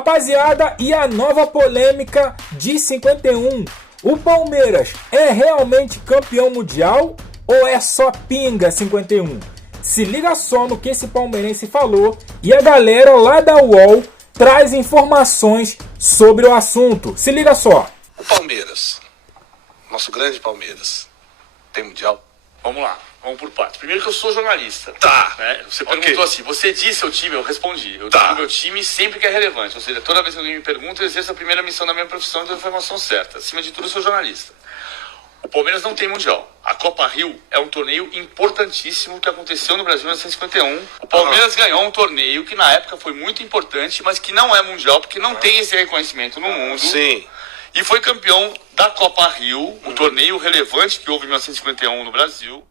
Rapaziada, e a nova polêmica de 51? O Palmeiras é realmente campeão mundial ou é só pinga 51? Se liga só no que esse palmeirense falou e a galera lá da UOL traz informações sobre o assunto. Se liga só. O Palmeiras, nosso grande Palmeiras, tem mundial? Vamos lá, vamos por partes. Primeiro que eu sou jornalista. Tá. Né? Você perguntou assim, você disse seu time, eu respondi. Eu digo meu time sempre que é relevante. Ou seja, toda vez que alguém me pergunta, eu exerço a primeira missão da minha profissão de informação certa. Acima de tudo, eu sou jornalista. O Palmeiras não tem mundial. A Copa Rio é um torneio importantíssimo que aconteceu no Brasil em 1951. O Palmeiras ganhou um torneio que na época foi muito importante, mas que não é mundial, porque não tem esse reconhecimento no mundo. Sim. E foi campeão da Copa Rio, um torneio relevante que houve em 1951 no Brasil.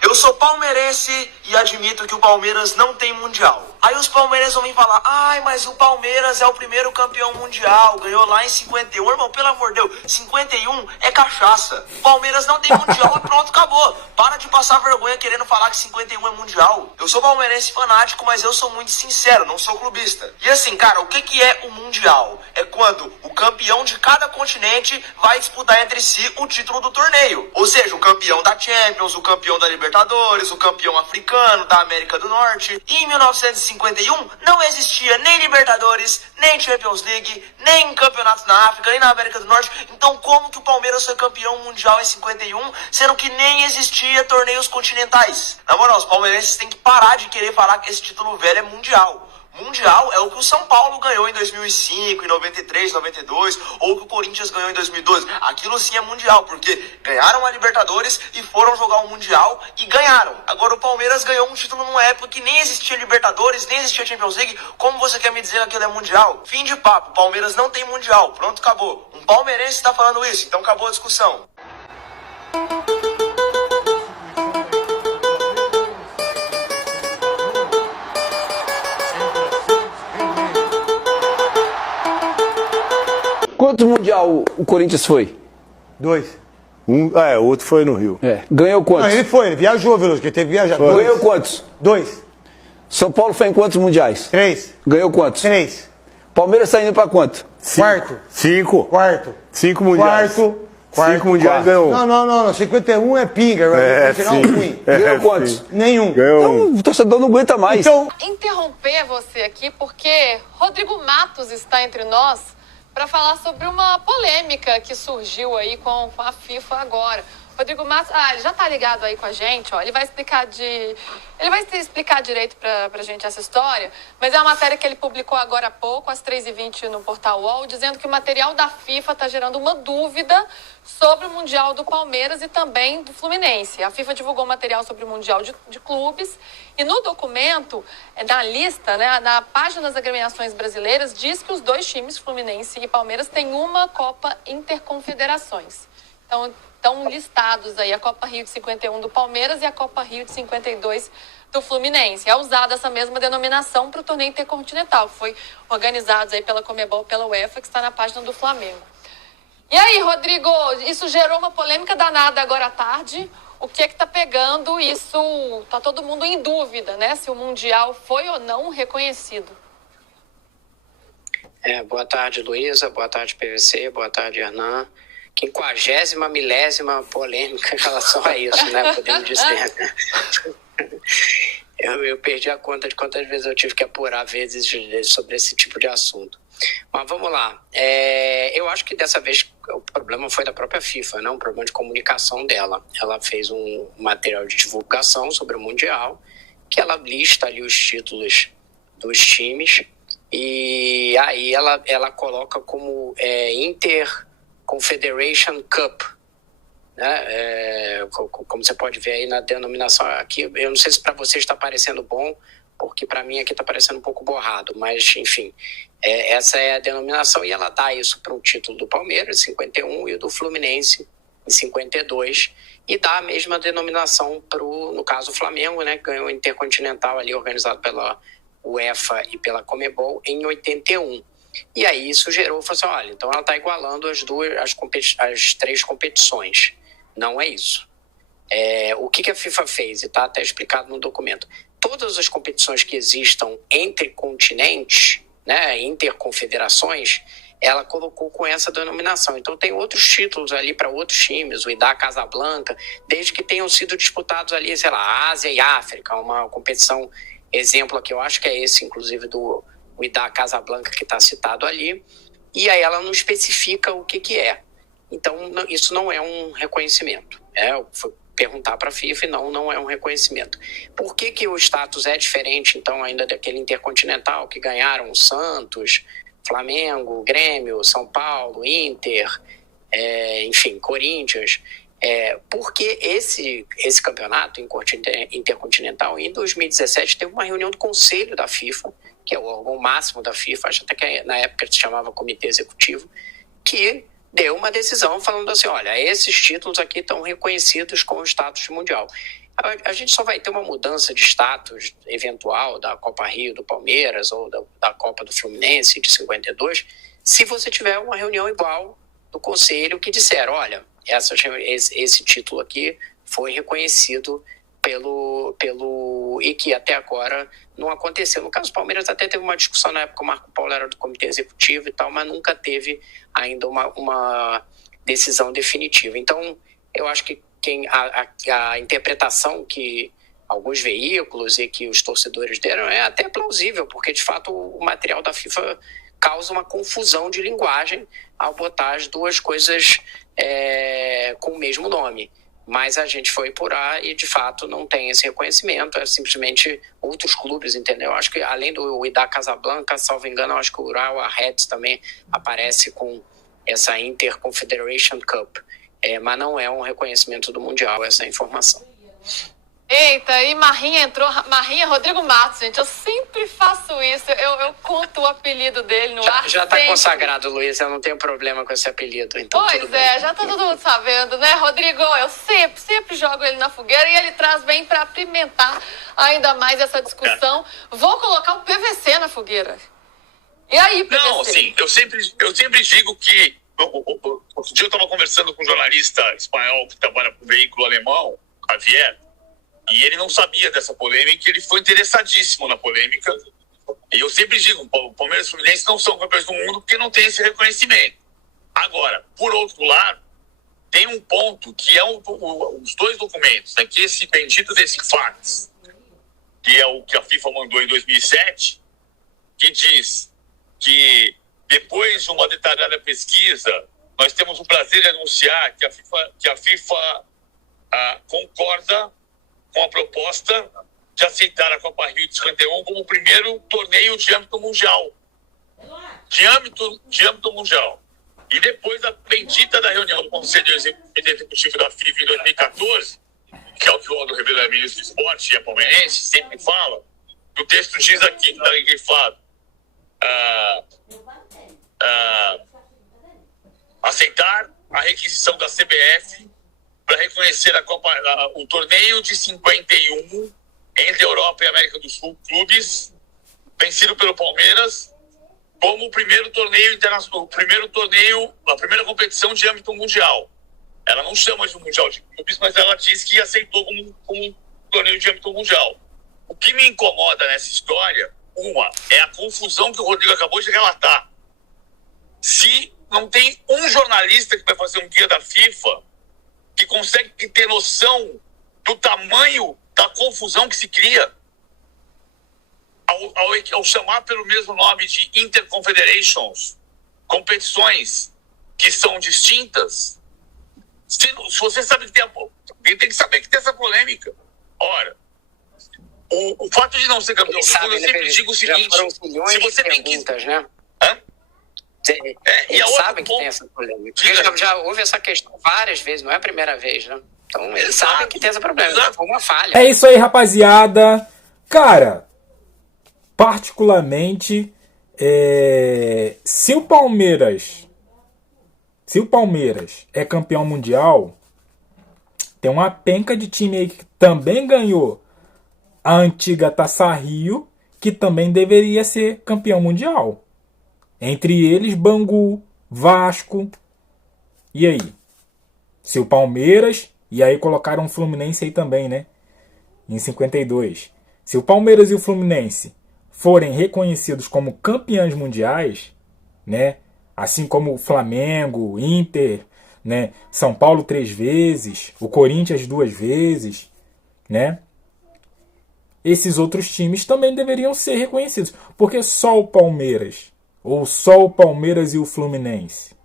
Eu sou palmeirense e admito que o Palmeiras não tem mundial. Aí os palmeirenses vão vir falar, ai, mas o Palmeiras é o primeiro campeão mundial, ganhou lá em 51. Irmão, pelo amor de Deus, 51 é cachaça. O Palmeiras não tem mundial e pronto, acabou. Para de passar vergonha querendo falar que 51 é mundial. Eu sou palmeirense fanático, mas eu sou muito sincero, não sou clubista. E assim, cara, o que é o mundial? É quando o campeão de cada continente vai disputar entre si o título do torneio. Ou seja, o campeão da Champions, o campeão da Libertadores, o campeão africano, da América do Norte. E em 1951 não existia nem Libertadores, nem Champions League, nem campeonatos na África, nem na América do Norte. Então como que o Palmeiras foi campeão mundial em 51, sendo que nem existia torneios continentais? Na moral, os palmeirenses têm que parar de querer falar que esse título velho é mundial. Mundial é o que o São Paulo ganhou em 2005, em 93, 92, ou que o Corinthians ganhou em 2012. Aquilo sim é mundial, porque ganharam a Libertadores e foram jogar o Mundial e ganharam. Agora o Palmeiras ganhou um título numa época que nem existia Libertadores, nem existia Champions League. Como você quer me dizer que aquilo é mundial? Fim de papo, o Palmeiras não tem mundial. Pronto, acabou. Um palmeirense está falando isso, então acabou a discussão. Quantos mundial o Corinthians foi? 2. O outro foi no Rio. Ganhou quantos? Não, ele viajou, Veloso, que ele teve viajado. Ganhou quantos? 2. São Paulo foi em quantos mundiais? 3. Ganhou quantos? 3. Palmeiras tá indo pra quanto? Quarto. 5. Quarto. 5 mundiais. Quarto. 5 mundiais ganhou. Não. 51 é pinga. Vai tirar um ruim. Ganhou quantos? Sim. Nenhum. Então, o torcedor não aguenta mais. Então, Interromper você aqui porque Rodrigo Matos está entre nós para falar sobre uma polêmica que surgiu aí com a FIFA agora. Rodrigo Matos, ele já tá ligado aí com a gente, ó. Ele vai explicar direito pra gente essa história, mas é uma matéria que ele publicou agora há pouco, às 3h20 no portal UOL, dizendo que o material da FIFA tá gerando uma dúvida sobre o Mundial do Palmeiras e também do Fluminense. A FIFA divulgou material sobre o Mundial de clubes e no documento, na lista, né, na página das agremiações brasileiras, diz que os dois times, Fluminense e Palmeiras, têm uma Copa Interconfederações. Então, estão listados aí a Copa Rio de 51 do Palmeiras e a Copa Rio de 52 do Fluminense. É usada essa mesma denominação para o torneio intercontinental, que foi organizado aí pela Conmebol, pela UEFA, que está na página do Flamengo. E aí, Rodrigo, isso gerou uma polêmica danada agora à tarde. O que é que tá pegando isso? Tá todo mundo em dúvida, né? Se o Mundial foi ou não reconhecido. Boa tarde, Luísa. Boa tarde, PVC. Boa tarde, Hernan. 50ª milésima polêmica em relação a isso, né? Podemos dizer. Eu perdi a conta de quantas vezes eu tive que apurar vezes sobre esse tipo de assunto. Mas vamos lá. Eu acho que dessa vez o problema foi da própria FIFA, né? Um problema de comunicação dela. Ela fez um material de divulgação sobre o Mundial, que ela lista ali os títulos dos times e aí ela coloca como Interconfederation Cup, né? Como você pode ver aí na denominação aqui, eu não sei se para você está parecendo bom, porque para mim aqui está parecendo um pouco borrado, mas enfim, essa é a denominação e ela dá isso para o título do Palmeiras, 51, e o do Fluminense, em 52, e dá a mesma denominação para no caso, o Flamengo, né, que ganhou o Intercontinental ali, organizado pela UEFA e pela Conmebol, em 81. E aí isso gerou, falou assim, olha, então ela está igualando as três competições. Não é isso. O que a FIFA fez, e está até explicado no documento, todas as competições que existam entre continentes, né, Interconfederações, ela colocou com essa denominação. Então tem outros títulos ali para outros times, o IDA Casablanca, desde que tenham sido disputados ali, sei lá, Ásia e África, uma competição, exemplo aqui, eu acho que é esse, inclusive, do IDA Casablanca que está citado ali, e aí ela não especifica o que é. Então isso não é um reconhecimento. Foi perguntar para a FIFA e não é um reconhecimento. Por que o status é diferente, então, ainda daquele Intercontinental que ganharam o Santos, Flamengo, Grêmio, São Paulo, Inter, enfim, Corinthians? Porque esse campeonato intercontinental, em 2017, teve uma reunião do Conselho da FIFA, que é o órgão máximo da FIFA, acho até que na época se chamava Comitê Executivo, que deu uma decisão falando assim, olha, esses títulos aqui estão reconhecidos com o status de mundial. A gente só vai ter uma mudança de status eventual da Copa Rio do Palmeiras ou da Copa do Fluminense de 52, se você tiver uma reunião igual do Conselho que disser, olha, esse título aqui foi reconhecido e que até agora não aconteceu. No caso do Palmeiras até teve uma discussão na época, o Marco Paulo era do Comitê Executivo e tal, mas nunca teve ainda uma decisão definitiva. Então, eu acho que a interpretação que alguns veículos e que os torcedores deram é até plausível, porque de fato o material da FIFA causa uma confusão de linguagem ao botar as duas coisas com o mesmo nome. Mas a gente foi apurar e de fato não tem esse reconhecimento, é simplesmente outros clubes, entendeu? Acho que além do IDA Casablanca, salvo engano, acho que o Urawa Reds também aparece com essa Interconfederation Cup. Mas não é um reconhecimento do Mundial essa informação. Eita, e Marrinha entrou. Marrinha Rodrigo Matos, gente. Eu sempre faço isso. Eu conto o apelido dele no ar. Já tá consagrado, Luiz. Eu não tenho problema com esse apelido. Então pois já tá todo mundo sabendo, né, Rodrigo? Eu sempre jogo ele na fogueira e ele traz bem pra apimentar ainda mais essa discussão. Vou colocar o PVC na fogueira. E aí, PVC? Não, assim, eu sempre digo que. Outro dia eu estava conversando com um jornalista espanhol que trabalha para o veículo alemão, Javier, e ele não sabia dessa polêmica e ele foi interessadíssimo na polêmica. E eu sempre digo, o Palmeiras e o Fluminense não são campeões do mundo porque não tem esse reconhecimento. Agora, por outro lado, tem um ponto que é os dois documentos, né, que esse bendito desse fax, que é o que a FIFA mandou em 2007, que diz que depois de uma detalhada pesquisa, nós temos o prazer de anunciar que a FIFA concorda com a proposta de aceitar a Copa Rio de 51 como o primeiro torneio de âmbito mundial. De âmbito mundial. E depois da bendita da reunião do Conselho Executivo da FIFA em 2014, que é o que o Aldo Rebelo é ministro do Esporte e é palmeirense, sempre fala, o texto diz aqui, que está grifado, aceitar a requisição da CBF para reconhecer o torneio de 51 entre Europa e América do Sul, clubes, vencido pelo Palmeiras, como o primeiro torneio internacional, a primeira competição de âmbito mundial. Ela não chama de Mundial de Clubes, mas ela diz que aceitou como um torneio de âmbito mundial. O que me incomoda nessa história, é a confusão que o Rodrigo acabou de relatar. Se não tem um jornalista que vai fazer um guia da FIFA que consegue ter noção do tamanho da confusão que se cria ao chamar pelo mesmo nome de Interconfederations, competições que são distintas. Se você sabe que alguém tem que saber que tem essa polêmica. Ora, o fato de não ser campeão do mundo, eu sempre digo o seguinte, se você tem que... Né? Eles sabem que tem essa polêmica. Já houve essa questão várias vezes, não é a primeira vez, né? Então eles sabem que tem esse problema, foi uma falha. É isso aí, rapaziada. Cara, particularmente, se o Palmeiras é campeão mundial, tem uma penca de time aí que também ganhou a antiga Taça Rio, que também deveria ser campeão mundial. Entre eles, Bangu, Vasco. E aí? Se o Palmeiras... E aí colocaram o Fluminense aí também, né? Em 52. Se o Palmeiras e o Fluminense forem reconhecidos como campeões mundiais, né? Assim como o Flamengo, Inter, né? São Paulo 3 vezes, o Corinthians 2 vezes, né? Esses outros times também deveriam ser reconhecidos. Porque só o Palmeiras, ou só o Palmeiras e o Fluminense.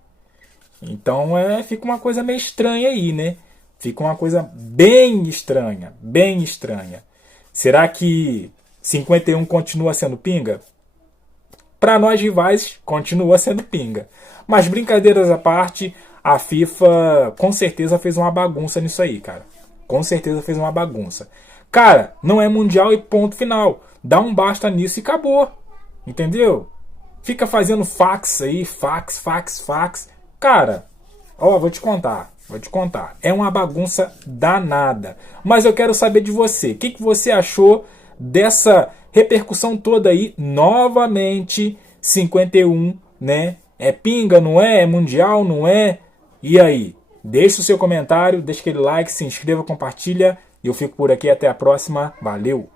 Então fica uma coisa meio estranha aí, né? Fica uma coisa bem estranha, bem estranha. Será que 51 continua sendo pinga? Para nós rivais, continua sendo pinga. Mas brincadeiras à parte, a FIFA com certeza fez uma bagunça nisso aí, cara. Com certeza fez uma bagunça. Cara, não é mundial e ponto final. Dá um basta nisso e acabou. Entendeu? Fica fazendo fax aí, fax. Cara, ó, vou te contar. É uma bagunça danada. Mas eu quero saber de você. O que você achou dessa repercussão toda aí? Novamente, 51, né? É pinga, não é? É mundial, não é? E aí? Deixa o seu comentário, deixa aquele like, se inscreva, compartilha. E eu fico por aqui. Até a próxima. Valeu!